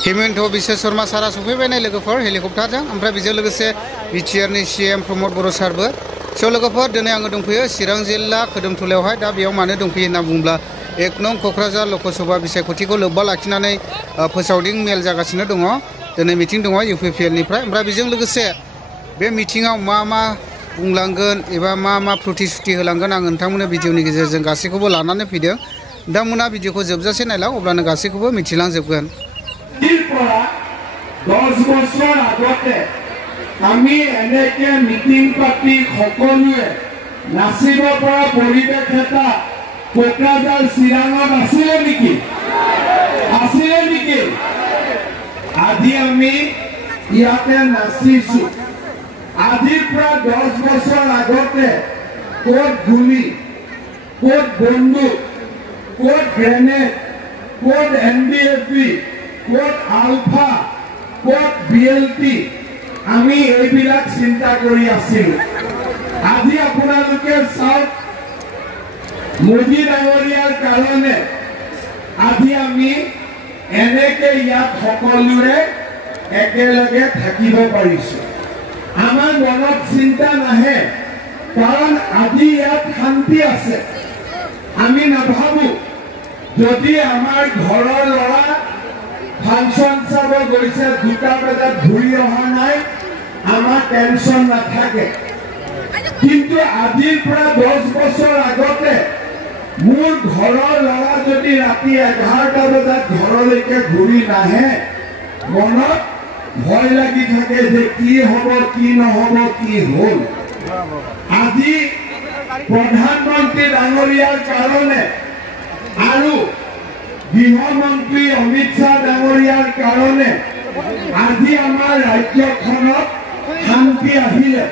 हेमंत बिश्व शर्मा सारा सफैबाय लोगोफोर हेलिकप्टारजों ओमफ्राय बेजों लोगोसे बिटिआरनि सीएम प्रमद बर' सारबो स' लोगोफोर दिनै आङो दंफैयो चिरां जिल्ला खोदोमथलायावहाय दा बेयाव मानो दंफैयो होनना बुङोब्ला 1 नं क'क्राझार लकसभा बिसायख'थिखौ लोब्बा लाखिनानै फोसावदिं मेल जागासिनो दङ दिनै मिटिं दङ इउपिपिएलनिफ्राय ओमफ्राय बेजों लोगोसे बे मिटिङाव मा बुंलांगोन एबा मा प्रतिश्रुति होलांगोन आं नोंथांमोननो भिडिअनि गेजेरजों गासैखौबो लानानै फैदों नोंथांमोना भिडिअखौ जोबजासे नायलां अब्लानो गासैखौबो मिथिलांजोबगोन 10 বছৰ আগতে আমি এনেকে মিটিং পাতি সকলোৱে নাচিব পৰা পৰিৱেশ এটা কোকৰাঝাৰ চিৰাঙত আছিল নেকি আজি আমি ইয়াতে নাচিছো আজিৰ পৰা 10 বছৰ আগতে ক'ত গুলি ক'ত বন্দুক ক'ত গ্ৰেনেড ক'ত এনডিএফবি ক'ত আলফা ক'ত বিএলটি আমি এইবিলাক চিন্তা কৰি আছিলো আজি আপোনালোকে চাওক মোদী ডাঙৰীয়াৰ কাৰণে আজি আমি এনেকে ইয়াত সকলোৰে একেলগে থাকিব পাৰিছো আমাৰ মনত চিন্তা নাহে কাৰণ আজি ইয়াত শান্তি আছে আমি নাভাবো যদি আমাৰ ঘৰৰ ল'ৰা ফাংশন চাব গৈছে 2টা বজাত ঘূৰি অহা নাই আমাৰ টেনশন নাথাকে কিন্তু আজিৰ পৰা 10 বছৰ আগতে মোৰ ঘৰৰ ল'ৰা যদি ৰাতি 11টা বজাত ঘৰলৈকে ঘূৰি নাহে মনত ভয় লাগি থাকে যে কি হ'ব কি নহ'ব কি হ'ল আজি প্ৰধানমন্ত্ৰী ডাঙৰীয়াৰ কাৰণে আৰু গৃহমন্ত্ৰী অমিত শাহ ডাঙৰীয়াৰ কাৰণে আজি আমাৰ ৰাজ্যখনত শান্তি আহিলে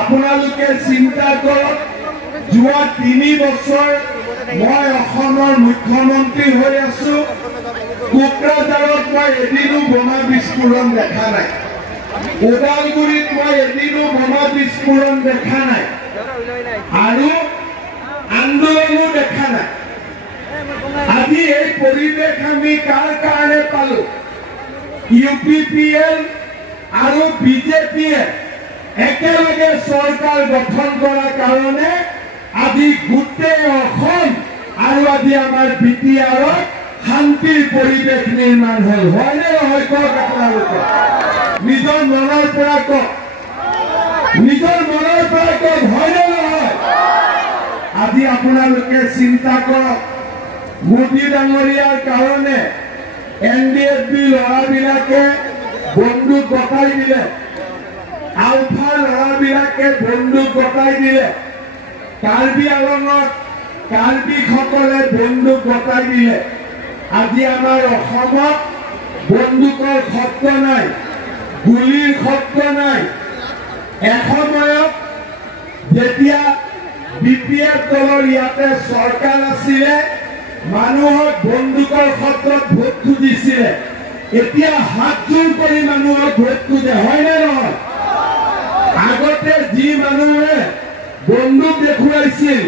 আপোনালোকে চিন্তা কৰক যোৱা 3 বছৰ মই অসমৰ মুখ্যমন্ত্ৰী হৈ আছো কোকৰাঝাৰত মই এদিনো বোমা বিস্ফোৰণ দেখা নাই ওদালগুৰিত মই এদিনো বোমা বিস্ফোৰণ দেখা নাই আৰু আন্দোলনো দেখা নাই আজি এই পৰিৱেশ আমি কাৰ কাৰণে পালো ইউপিপিএল আৰু বিজেপিয়ে একেলগে চৰকাৰ গঠন কৰাৰ কাৰণে আজি গোটেই অসম আৰু আজি আমাৰ বিটিআৰত শান্তিৰ পৰিৱেশ নিৰ্মাণ হ'ল হয়নে নহয় কওক আপোনালোকে নিজৰ মনৰ পৰা কওক হয়নে নহয় আজি আপোনালোকে চিন্তা কৰক মোদী ডাঙৰীয়াৰ কাৰণে এনডিএফবি ল'ৰাবিলাকে বন্দুক গতাই দিলে আলফা ল'ৰাবিলাকে বন্দুক গতাই দিলে কাৰ্বি আংলঙত কাৰ্বিসকলে বন্দুক গতাই দিলে আজি আমাৰ অসমত বন্দুকৰ শব্দ নাই গুলিৰ শব্দ নাই এসময়ত যেতিয়া বিপিএফ দলৰ ইয়াতে চৰকাৰ আছিলে মানুহক বন্দুকৰ শব্দত ভোট খুজিছিলে এতিয়া হাত জোৰ কৰি মানুহক ভোট খোজে হয়নে নহয় আগতে যি মানুহে বন্দুক দেখুৱাইছিল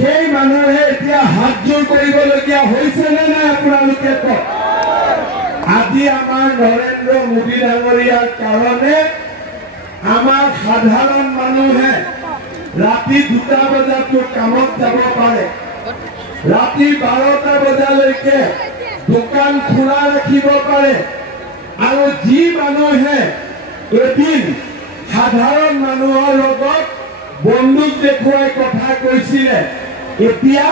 সেই মানুহে এতিয়া হাত জোৰ কৰিবলগীয়া হৈছে নে নাই আপোনালোকে কওক আজি আমাৰ নৰেন্দ্ৰ মোদী ডাঙৰীয়াৰ কাৰণে আমাৰ সাধাৰণ মানুহে ৰাতি 2টা বজাতো কামত যাব পাৰে ৰাতি 12টা বজালৈকে দোকান খোলা ৰাখিব পাৰে আৰু যি মানুহে এদিন সাধাৰণ মানুহৰ লগত বন্দুক দেখুৱাই কথা কৈছিলে এতিয়া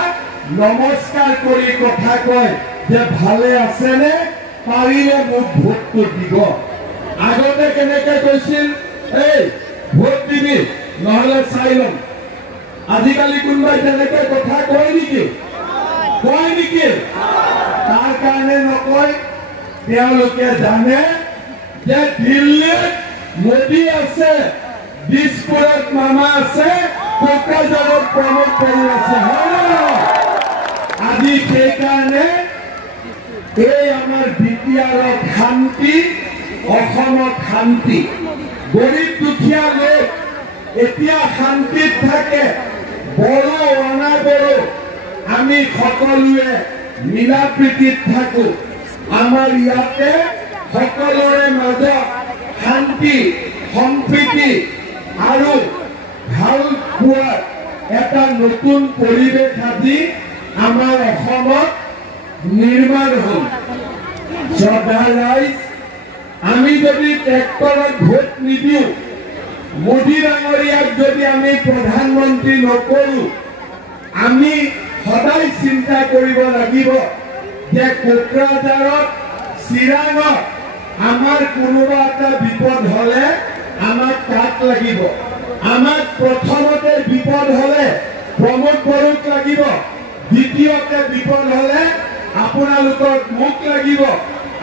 নমস্কাৰ কৰি কথা কয় যে ভালে আছেনে পাৰিলে মোক ভোটটো দিব আগতে কেনেকে কৈছিল এই ভোট দিবি নহলে চাই ল'ম আজিকালি কোনোবাই তেনেকে কথা কয় নেকি তাৰ কাৰণে নকয় তেওঁলোকে জানে যে দিল্লীত মোদী আছে দিছপুৰত মামা আছে কোকৰাঝাৰত প্ৰমোদ বড়ো আছে আজি সেইকাৰণে এই আমাৰ বিটিআৰত শান্তি অসমত শান্তি গৰীব দুখীয়া লোক এতিয়া শান্তিত থাকে বড়ো অনাবড়ো আমি সকলোৱে মিলা প্ৰীতিত থাকো আমাৰ ইয়াতে সকলোৰে মাজত শান্তি সম্প্ৰীতি আৰু ভাল পোৱাৰ এটা নতুন পৰিৱেশ আজি আমাৰ অসমত নিৰ্মাণ হ'ল। শ্ৰদ্ধাৰ ৰাইজ, আমি যদি ট্ৰেক্টৰত ভোট নিদিওঁ, মোদী ডাঙৰীয়াক যদি আমি প্ৰধানমন্ত্ৰী নকৰোঁ, আমি সদায় চিন্তা কৰিব লাগিব যে কোকৰাঝাৰত চিৰাঙত আমাৰ কোনোবা এটা বিপদ হলে আমাক কাক লাগিব। আমাক প্ৰথমতে বিপদ হলে প্ৰমোদ বড়োক লাগিব, দ্বিতীয়তে বিপদ হলে আপোনালোকক মোক লাগিব,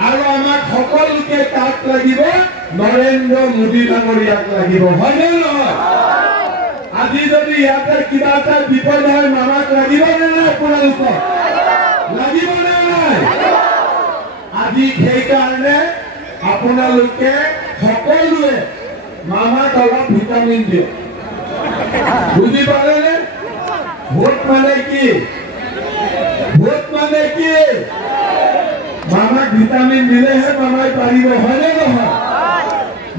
আৰু আমাক সকলোকে কাক লাগিব? নৰেন্দ্ৰ মোদী ডাঙৰীয়াক লাগিব, হয়নে নহয়? আজি যদি ইয়াতে কিবা এটা বিপদ হয় মামাক লাগিব নে নাই? আপোনালোকক লাগিব নে নাই? আজি সেইকাৰণে আপোনালোকে সকলোৱে মামাক অলপ ভিটামিন দিয়ক। বুজি পালেনে? ভোট মানে কি? ভোট মানে কি? মামাক ভিটামিন দিলেহে মামাই পাৰিব, হয়নে নহয়?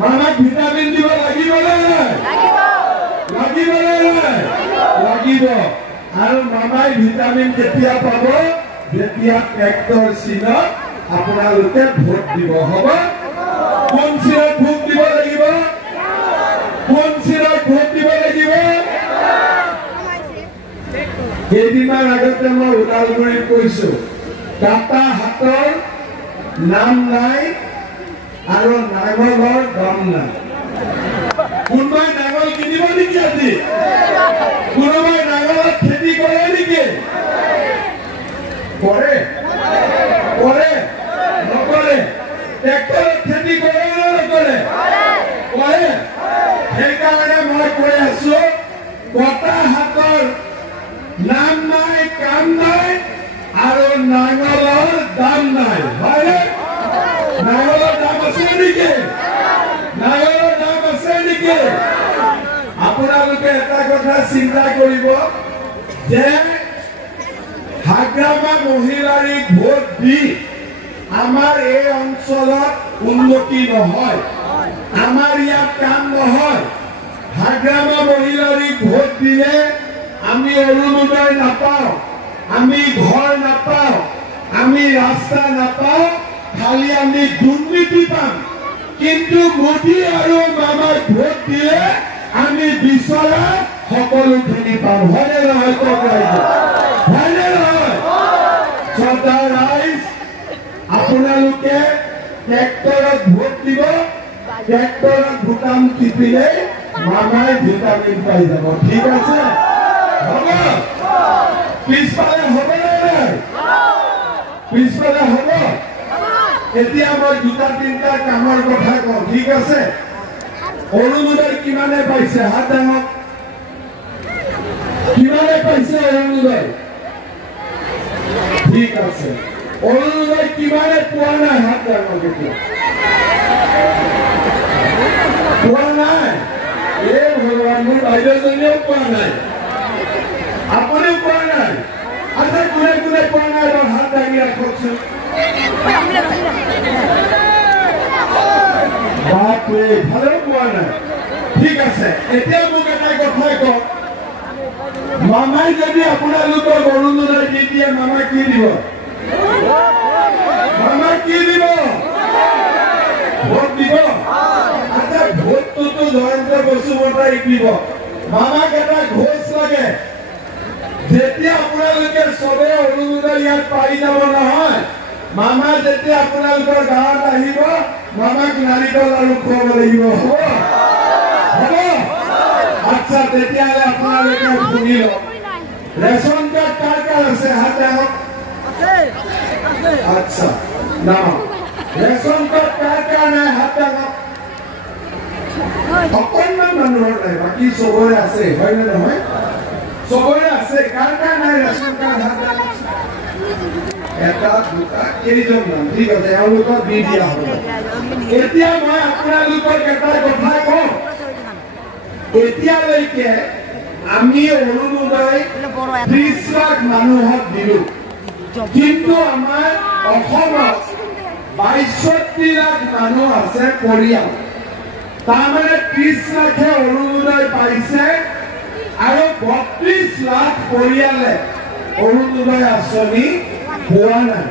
মামাক ভিটামিন দিব লাগিব নে নাই? লাগিব নে নাই? লাগিব। আৰু মামাই ভিটামিন কেতিয়া পাব? যেতিয়া ট্ৰেক্টৰ চিনত আপোনালোকে ভোট দিব, হ'ব? কোন চিনত ভোট দিব লাগিব? কোন চিনত ভোট দিব লাগিব? কেইদিনমান আগতে মই ওদালগুৰিত কৈছো, কাটা হাতৰ নাম নাই আৰু নাঙলৰ দম নাই। কোনোবাই নাঙল কিনিব নেকি? আজি কোনোবাই নাঙলত খেতি কৰে নেকি? কৰে? কৰে? নকৰে? ট্ৰেক্টৰত খেতি কৰে নে নকৰে? কৰে? সেইকাৰণে মই কৈ আছো, কটা হাতৰ নাম নাই, কাম নাই আৰু নাঙলৰ দাম নাই, হয়নে? নাঙলৰ দাম আছে নেকি? নাঙলৰ দাম আছে নেকি? আপোনালোকে এটা কথা চিন্তা কৰিব যে হাগ্ৰামা মহিলাৰীক ভোট দি আমাৰ এই অঞ্চলত উন্নতি নহয়, আমাৰ ইয়াত কাম নহয়। হাগ্ৰামা মহিলাৰীক ভোট দিলে আমি অৰুণোদয় নাপাওঁ, আমি ঘৰ নাপাওঁ, আমি ৰাস্তা নাপাওঁ, খালি আমি দুৰ্নীতি পাম। কিন্তু মোদী আৰু মামাক ভোট দিলে আমি বিচৰা সকলোখিনি পাম, হয়নে নহয়? হয়নে নহয়? শ্ৰদ্ধাৰ ৰাইজ, আপোনালোকে ট্ৰেক্টৰত ভোট দিব, ট্ৰেক্টৰত বুটাম টিপিলে মামাই ভিটামিন পাই যাব, ঠিক আছে? হ'ব? পিছফালে হ'ব নে নাই? পিছফালে হ'ব? এতিয়া মই দুটা তিনিটা কামৰ কথা কওঁ, ঠিক আছে? অৰুণোদয় কিমানে পাইছে? হাত ডাঙক। কিমানে পাইছে অৰুণোদয়? ঠিক আছে। অৰুণোদয় কিমানে পোৱা নাই? হাত ডাঙক। এতিয়া পোৱা নাই? এই ভগৱান, মোৰ বাইদেউজনীও পোৱা নাই, আপুনিও পোৱা নাই। আচ্ছা, কোনে কোনে পোৱা নাই বাৰু হাত দাঙি ৰাখকচোন। বাপৰে, ভালেও পোৱা নাই। ঠিক আছে, এতিয়া মোক এটা কথা কওক, মামাই যদি আপোনালোকক অৰুণোদয় দি দিয়ে, মামা কি দিব? মামা কি দিব? ভোট দিব। আচ্ছা, ভোটটোতো জয়ন্ত বসুমতাৰীক দিব, মামাক এটা ঘোষ লাগে। যেতিয়া আপোনালোকে চবে অৰুণোদয় ইয়াত পাই যাব নহয়, মামা যেতিয়া আপোনালোকৰ গাঁৱত আহিব, মামাক নাৰিকল আৰু খুৱাব লাগিব, হ'ব? হ'ব? আচ্ছা, তেতিয়াহ'লে আপোনালোকে শুনি লওক। ৰেচন কাৰ্ড কাৰ কাৰ আছে? হাত ডাঙক। আচ্ছা, নাম ৰেচন কাৰ্ড কাৰ কাৰ নাই? হাত ডাঙক। অকণমান মানুহৰ নাই, বাকী চবৰে আছে, হয় নে নহয়? চবৰে আছে। কাৰ কাৰ নাই ৰেচন কাৰ্ড? হাত ডাঙক। এটা দুটা কেইজনমান, ঠিক আছে, এওঁলোকক দি দিয়া হ'ব। এতিয়া মই আপোনালোকক এটা কথা কওঁ, এতিয়ালৈকে আমি অৰুণোদয় 30 লাখ মানুহক দিলো, কিন্তু আমাৰ অসমত ৬২ লাখ মানুহ আছে পৰিয়াল তাৰমানে ৩০ লাখে অৰুণোদয় পাইছে আৰু ৩২ লাখ পৰিয়ালে অৰুণোদয় আঁচনি পোৱা নাই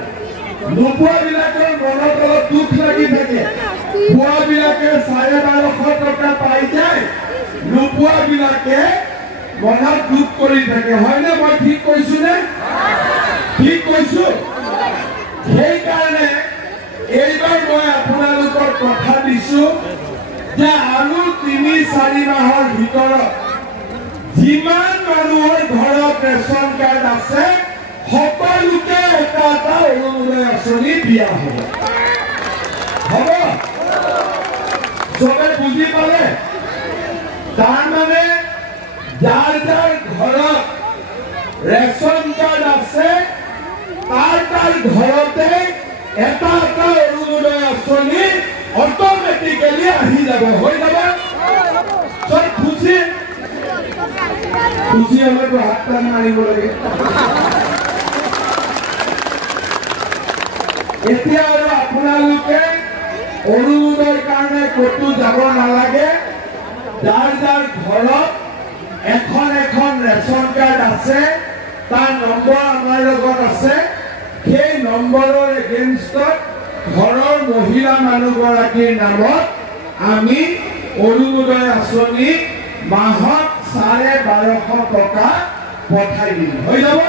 নোপোৱাবিলাকৰ মনত অলপ দুখ লাগি থাকে পোৱাবিলাকে ১২৫০ টকা পাই যায় নোপোৱাবিলাকে মনত দুখ কৰি থাকে হয়নে মই ঠিক কৈছো নে ঠিক কৈছো সেইকাৰণে এইবাৰ মই আপোনালোকৰ কথা দিছো যে আৰু ৩-৪ মাহৰ ভিতৰত যিমান মানুহৰ ঘৰত ৰেচন কাৰ্ড আছে সকলোকে এটা এটা অৰুণোদয় আঁচনি দিয়া হ'ব হ'ব চবে বুজি পালে তাৰমানে যাৰ যাৰ ঘৰত ৰেচন কাৰ্ড আছে তাৰ ঘৰতে এটা এটা অৰুণোদয় আঁচনি অট'মেটিকেলি আহি যাব হৈ যাব চব খুচি হলেতো হাত টান মাৰিব লাগে এতিয়া আৰু আপোনালোকে অৰুণোদয়ৰ কাৰণে ক'তো যাব নালাগে যাৰ যাৰ ঘৰত এখন ৰেচন কাৰ্ড আছে তাৰ নম্বৰ আমাৰ লগত আছে সেই নম্বৰৰ এগেইনষ্টত ঘৰৰ মহিলা মানুহগৰাকীৰ নামত আমি অৰুণোদয় আঁচনি মাহত ১২৫০ টকা পঠাই দিম হৈ যাব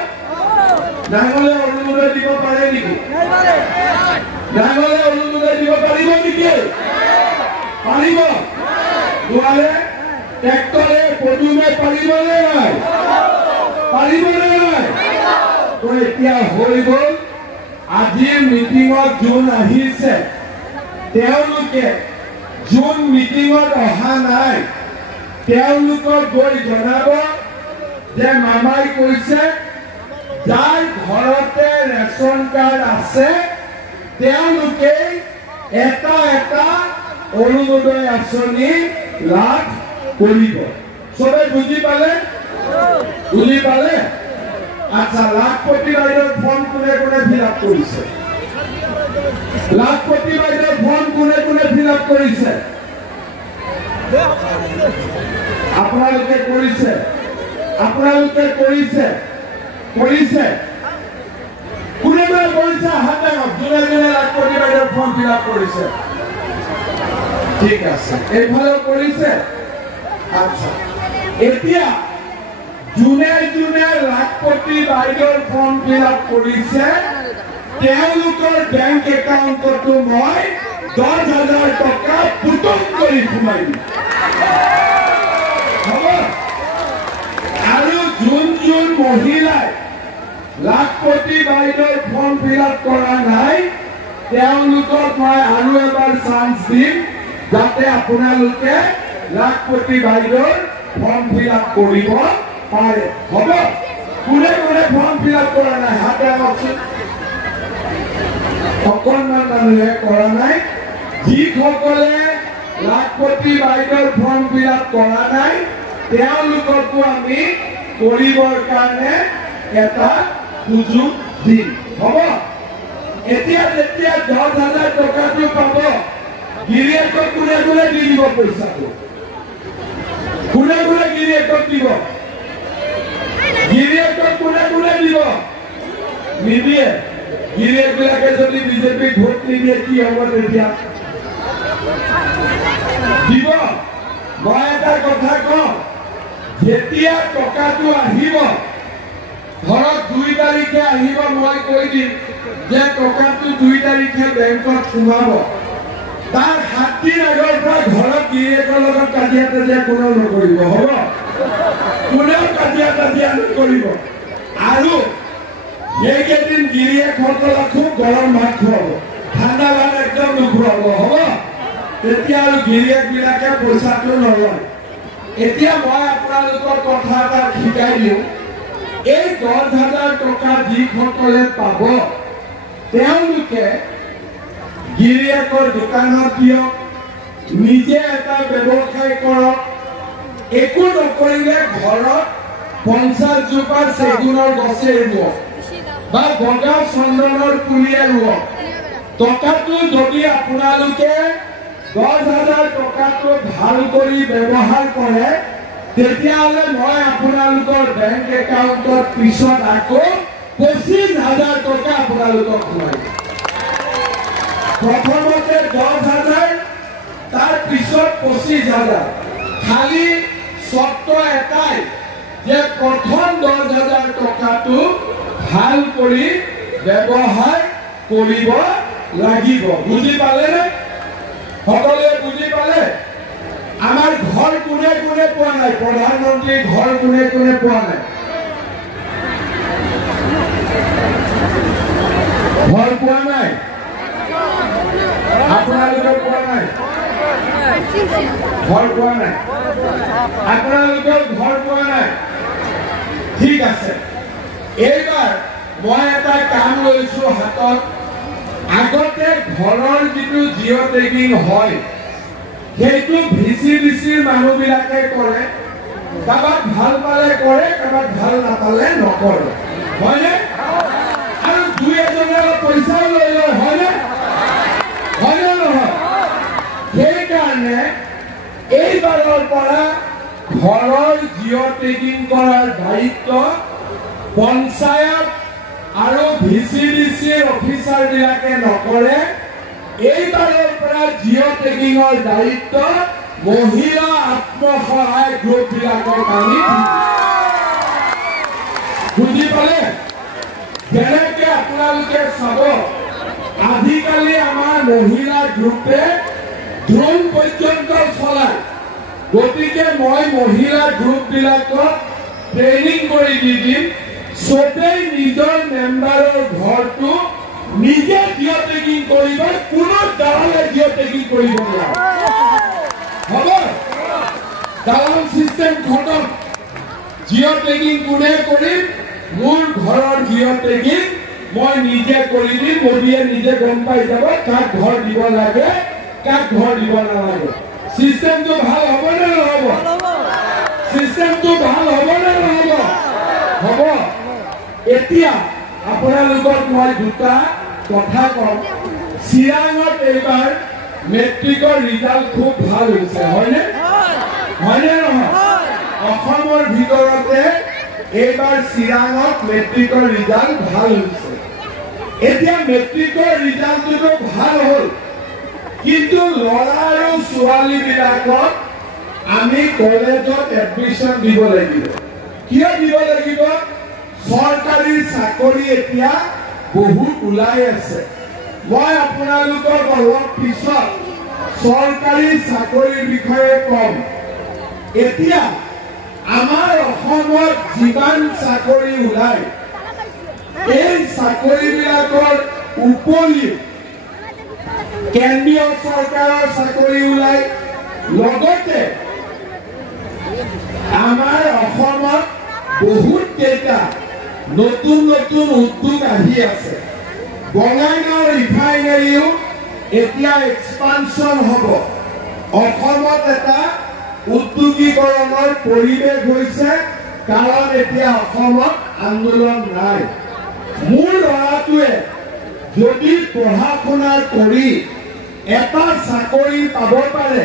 ডাঙৰে অৰুণোদয় দিব পাৰে নেকি ডাঙৰে অৰুণোদয় দিব পাৰিব নেকি পাৰিব নোৱাৰে ট্ৰেক্টৰে পদুমে পাৰিবনে নাই পাৰিবনে নাই তো এতিয়া হৈ গ'ল আজিৰ মিটিঙত যোন আহিছে তেওঁলোকে যোন মিটিঙত অহা নাই তেওঁলোকক গৈ জনাব যে মামাই কৈছে যাৰ ঘৰতে ৰেচন কাৰ্ড আছে তেওঁলোকে এটা এটা অৰুণোদয় আঁচনি লাভ কৰিব চবে বুজি পালে আচ্ছা লাখপতি বাইদেউৰ ফৰ্ম কোনে কোনে ফিল আপ কৰিছে লাখপতি বাইদেউৰ ফৰ্ম কোনে কোনে ফিল আপ কৰিছে আপোনালোকে কৰিছে কোনে কোনে কৰিছে হাত ডাঙক যোনে যোনে লাখপতি বাইদেউৰ ফৰ্ম ফিল আপ কৰিছে ঠিক আছে এইফালেও কৰিছে আচ্ছা এতিয়া যোনে যোনে লাখপতি বাইদেউৰ ফৰ্ম ফিল আপ কৰিছে তেওঁলোকৰ বেংক একাউণ্টতো মই ১০,০০০ টকা পুটুক কৰি সোমাই দিম হ'ব আৰু যোন মহিলাই লাখপতি বাইদেউৰ ফৰ্ম ফিল আপ কৰা নাই তেওঁলোকক মই আৰু এবাৰ চান্স দিম যাতে আপোনালোকে লাখপতি বাইদেউৰ ফৰ্ম ফিল আপ কৰিব পাৰে হ'ব কোনে কোনে ফৰ্ম ফিল আপ কৰা নাই হাত ডাঙকচোন অকণমান মানুহে কৰা নাই যিসকলে লাখপতি বাইদেউৰ ফৰ্ম ফিল আপ কৰা নাই তেওঁলোককো আমি কৰিবৰ কাৰণে এটা সুযোগ দিম হ'ব এতিয়া যেতিয়া ১০,০০০ টকাটো পাব গিৰিয়েকক কোনে কোনে দি দিব পইচাটো কোনে কোনে গিৰিয়েকক দিব গিৰিয়েকক কোনে কোনে দিব নিদিয়ে গিৰিয়েকবিলাকে যদি বিজেপিক ভোট নিদিয়ে কি হ'ব তেতিয়া দিব মই এটা কথা কওঁ যেতিয়া টকাটো আহিব ধৰক ২ তাৰিখে আহিব মই কৈ দিম যে টকাটো ২ তাৰিখে বেংকত সোমাব তাৰ ৭ দিন আগৰ পৰা ঘৰত গিৰিয়েকৰ লগত কাজিয়া তাজিয়া কোনেও নকৰিব হ'ব কোনেও কাজিয়া তাজিয়া নকৰিব আৰু সেইকেইদিন গিৰিয়েকসকলক খুব গৰম ভাত খুৱাব ঠাণ্ডা ভাত একদম নুখুৱাব হ'ব তেতিয়া আৰু গিৰিয়েকবিলাকে পইচাটো নলয় এতিয়া মই আপোনালোকৰ কথা এটা শিকাই দিওঁ এই ১০,০০০ টকা যিসকলে পাব তেওঁলোকে গিৰিয়েকৰ দোকানত দিয়ক নিজে এটা ব্যৱসায় কৰক একো নকৰিলে ঘৰত ৫০ জোপা চেগুনৰ গছে ৰুৱক বা বগা চন্দনৰ পুলিয়ে ৰুৱক টকাটো যদি আপোনালোকে 10,000 টকাটো ভাল কৰি ব্যৱহাৰ কৰে তেতিয়াহ'লে মই আপোনালোকৰ বেংক একাউণ্টত পিছত আকৌ 25,000 টকা আপোনালোকক সোমাই দিম। প্ৰথমতে 10,000 তাৰ পিছত 25,000 খালি চৰ্ত এটাই যে প্ৰথম 10,000 টকাটো ভাল কৰি ব্যৱহাৰ কৰিব লাগিব। বুজি পালে নে? সকলোৱে বুজি পালে? আমাৰ ঘৰ কোনে কোনে পোৱা নাই? প্ৰধানমন্ত্ৰীৰ ঘৰ কোনে কোনে পোৱা নাই? ঘৰ পোৱা নাই? আপোনালোকে পোৱা নাই? ঘৰ পোৱা নাই? আপোনালোকৰ ঘৰ পোৱা নাই? ঠিক আছে, এইবাৰ মই এটা কাম লৈছো হাতত। আগতে ঘৰৰ যিটো জিঅ' টেগিং হয় সেইটো ভিচিডিচিৰ মানুহবিলাকে কৰে। কাৰোবাক ভাল পালে কৰে, কাৰোবাক ভাল নাপালে নকৰে, হয়নে? আৰু দুই এজনৰ পইচাও লৈ লয়, হয়নে? হয়নে নহয়? সেইকাৰণে এইবাৰৰ পৰা ঘৰৰ জিঅ' টেগিং কৰাৰ দায়িত্ব পঞ্চায়ত আৰু ভিচিডিচিৰ অফিচাৰবিলাকে নকৰে। এইবাৰৰ পৰা জিঅ' টেগিঙৰ দায়িত্ব মহিলা আত্মসহায়ক গ্ৰুপবিলাকক আমি বুজি পালে? যেনেকে আপোনালোকে চাব আজিকালি আমাৰ মহিলা গ্ৰুপে ড্ৰোন পৰ্যন্ত চলায়। গতিকে মই মহিলা গ্ৰুপবিলাকক ট্ৰেইনিং কৰি দি দিম। চবেই নিজৰ মেম্বাৰৰ ঘৰটো নিজে জিঅ' টেগিং কৰিব, কোনো দালালে জিঅ' টেগিং কৰিব নোৱাৰে। হ'ব? দালাল চিষ্টেম খতম। জিঅ' টেগিং কোনে কৰিম? মোৰ ঘৰৰ জিঅ' টেগিং মই নিজে কৰি দিম। মোদীয়ে নিজে গম পাই যাব কাক ঘৰ দিব লাগে, কাক ঘৰ দিব নালাগে। চিষ্টেমটো ভাল হ'ব নে নহ'ব? চিষ্টেমটো ভাল হ'ব নে নহ'ব? হ'ব। এতিয়া আপোনালোকক মই দুটা কথা কওঁ। চিৰাঙত এইবাৰ মেট্ৰিকৰ ৰিজাল্ট খুব ভাল হৈছে, হয়নে? হয়নে নহয়? অসমৰ ভিতৰতে এইবাৰ চিৰাঙত মেট্ৰিকৰ ৰিজাল্ট ভাল হৈছে। এতিয়া মেট্ৰিকৰ ৰিজাল্টটো ভাল হ'ল, কিন্তু ল'ৰা আৰু ছোৱালীবিলাকক আমি কলেজত এডমিশ্যন দিব লাগিব। কিয় দিব লাগিব? চৰকাৰী চাকৰি এতিয়া বহুত ওলাই আছে। মই আপোনালোকক অলপ পিছত চৰকাৰী চাকৰিৰ বিষয়ে ক'ম। এতিয়া আমাৰ অসমত যিমান চাকৰি ওলাই এই চাকৰিবিলাকৰ উপৰিও কেন্দ্ৰীয় চৰকাৰৰ চাকৰি ওলাই, লগতে আমাৰ অসমত বহুত কেইটা নতুন নতুন উদ্যোগ আহি আছে। বঙাইগাঁও ৰিফাইনেৰীও এতিয়া এক্সপানশ্যন হ'ব। অসমত এটা উদ্যোগীকৰণৰ পৰিৱেশ হৈছে, কাৰণ এতিয়া অসমত আন্দোলন নাই। মোৰ ল'ৰাটোৱে যদি পঢ়া শুনা কৰি এটা চাকৰি পাব পাৰে,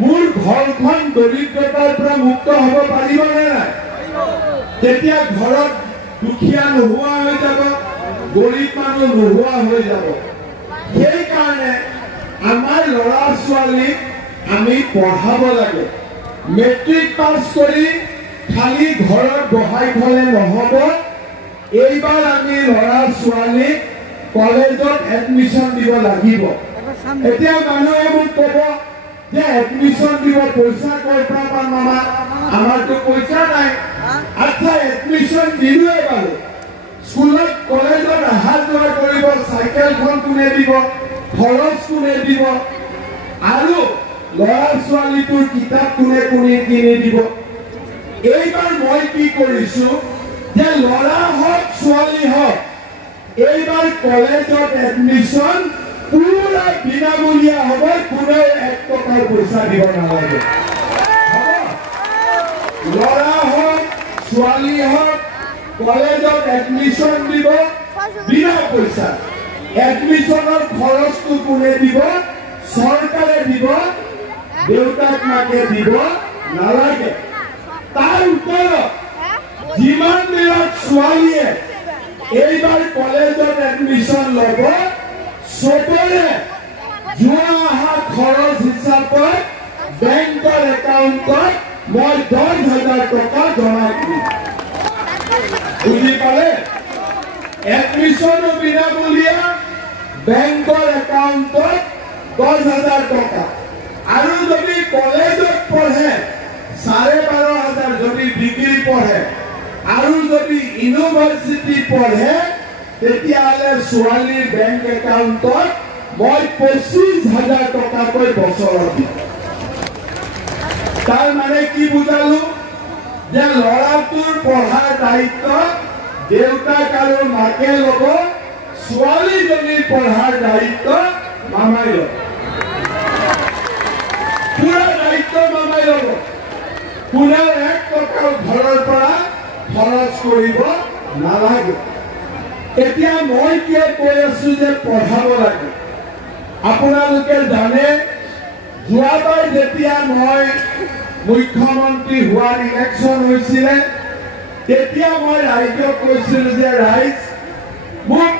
মোৰ ঘৰখন দৰিদ্ৰতাৰ পৰা মুক্ত হ'ব পাৰিব নে নাই? তেতিয়া ঘৰত দুখীয়া নোহোৱা হৈ যাব, গৰীব মানুহ নোহোৱা হৈ যাব। সেইকাৰণে আমাৰ ল'ৰা ছোৱালীক আমি পঢ়াব লাগে। মেট্ৰিক পাছ কৰি খালি ঘৰত বহাই থলে নহ'ব। এইবাৰ আমি ল'ৰা ছোৱালীক কলেজত এডমিশ্যন দিব লাগিব। এতিয়া মানুহে মোক ক'ব যে এডমিশ্যন দিব পইচা ক'ৰ পৰা পাম মামা? আমাৰতো পইচা নাই। আচ্ছা, এডমিশ্যন দিলোৱে বাৰু, স্কুলত কলেজত অহা যোৱা কৰিব, চাইকেলখন কোনে দিব, খৰচ কোনে দিব, আৰু ল'ৰা ছোৱালীটোৰ কিতাপ কোনে কোনে কিনি দিব? এইবাৰ মই কি কৰিছো যে ল'ৰা হওক ছোৱালী হওক এইবাৰ কলেজত এডমিশ্যন পুৰা বিনামূলীয়া হ'ব। কোনেও 1 টকাৰ পইচা দিব নালাগে। ল'ৰা হওক ছোৱালী হওক কলেজত এডমিশ্যন দিব বিনা পইচা। এডমিশনৰ খৰচটো কোনে দিব চৰকাৰে দিব দেউতাক মাকে দিব নালাগে তাৰ উত্তৰত যিমান বিলাক ছোৱালীয়ে এইবাৰ কলেজত এডমিশন ল'ব সবৰে যোৱা অহা খৰচ হিচাপত বেংকৰ একাউণ্টত মই 10,000 টকা জমা কৰিম বুজি পালে এডমিশন বিনামূলীয়া বেংকৰ একাউণ্টত 10,000 টকা আৰু যদি কলেজত পঢ়ে 12,500 যদি ডিগ্ৰী পঢ়ে আৰু যদি ইউনিভাৰ্চিটি পঢ়ে তেতিয়াহ'লে ছোৱালীৰ বেংক একাউণ্টত মই 25,000 টকাকৈ বছৰত দিম তাৰ মানে কি বুজালো যে ল'ৰাটোৰ পঢ়াৰ দায়িত্ব দেউতাক আৰু মাকে ল'ব ছোৱালীজনীৰ পঢ়াৰ দায়িত্ব মামাই ল'ব পুৰা দায়িত্ব মামাই ল'ব পুনৰ 1 টকাও ঘৰৰ পৰা খৰচ কৰিব নালাগে এতিয়া মই কিয় কৈ আছো যে পঢ়াব লাগে আপোনালোকে জানে যোৱাবাৰ যেতিয়া মই মুখ্যমন্ত্ৰী হোৱাৰ ইলেকশ্যন হৈছিলে তেতিয়া মই ৰাইজক কৈছিলো যে ৰাইজ মোক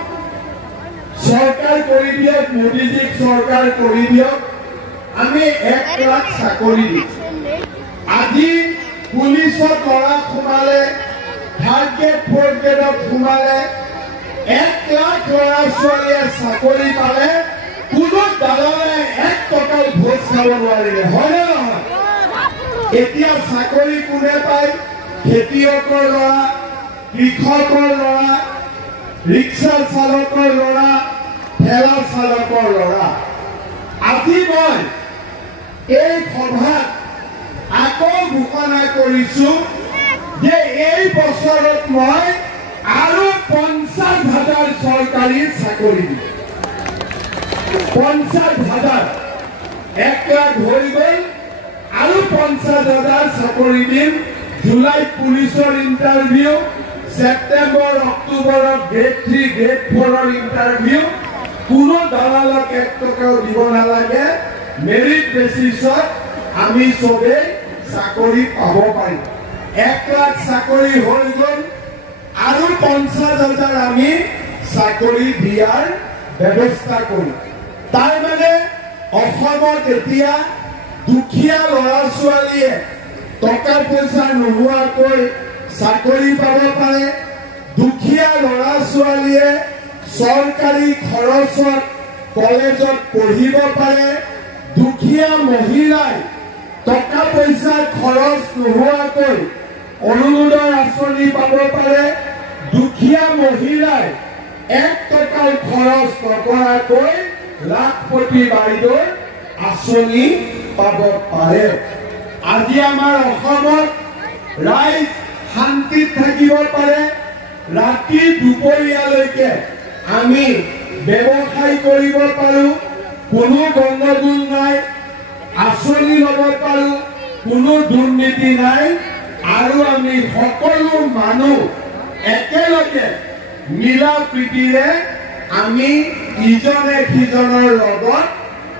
চৰকাৰ কৰি দিয়ক মোদীজীক চৰকাৰ কৰি দিয়ক আমি 1 লাখ চাকৰি দিম আজি পুলিচত ল'ৰা সোমালে 3rd গ্ৰেড 4th গ্ৰেডত সোমালে 1 লাখ ল'ৰা ছোৱালীয়ে চাকৰি পালে কোনো দালালে 1 টকাও ভোজ খাব নোৱাৰিলে হয়নে নহয় এতিয়া চাকৰি কোনে পায় খেতিয়কৰ ল'ৰা কৃষকৰ ল'ৰা ৰিক্সা চালকৰ ল'ৰা ঠেলা চালকৰ ল'ৰা আজি মই এই সভাত আকৌ ঘোষণা কৰিছো যে এই বছৰত মই আৰু 50,000 চৰকাৰী চাকৰি দিম 50,000 1 লাখ হৈ গ'ল আৰু 50,000 চাকৰি দিম জুলাইত পুলিচৰ ইণ্টাৰভিউ সেপ্টেম্বৰ অক্টোবৰত গ্ৰেড 3 গ্ৰেড 4ৰ ইণ্টাৰভিউ কোনো দালালক 1 টকাও দিব নালাগে মেৰিট বেচিছত আমি সবে চাকৰি পাব পাৰিম 1 লাখ চাকৰি হৈ গ'ল আৰু 50,000 আমি চাকৰি দিয়াৰ ব্যৱস্থা কৰিম তাৰ মানে অসমত এতিয়া দুখীয়া ল'ৰা ছোৱালীয়ে টকা পইচা নোহোৱাকৈ চাকৰি পাব পাৰে দুখীয়া ল'ৰা ছোৱালীয়ে চৰকাৰী খৰচত কলেজত পঢ়িব পাৰে দুখীয়া মহিলাই টকা পইচা খৰচ নোহোৱাকৈ অৰুণোদয় আঁচনি পাব পাৰে দুখীয়া মহিলাই 1 টকাৰ খৰচ নকৰাকৈ লাখপতি বাইদেউৰ আঁচনি পাব পাৰে আজি আমাৰ অসমত ৰাইজ শান্তিত থাকিব পাৰে ৰাতি দুপৰীয়ালৈকে আমি ব্যৱসায় কৰিব পাৰো কোনো গণ্ডগোল নাই আঁচনি ল'ব পাৰো কোনো দুৰ্নীতি নাই আৰু আমি সকলো মানুহ একেলগে মিলা প্ৰীতিৰে আমি ইজনে সিজনৰ লগত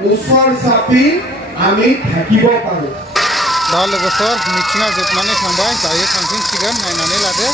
ওচৰ চাপি আমি থাকিব পাৰো दा लोगोफोर मिथिङा जोबनानै थांबाय दायो थांफिनसिगोन नायनानै लादो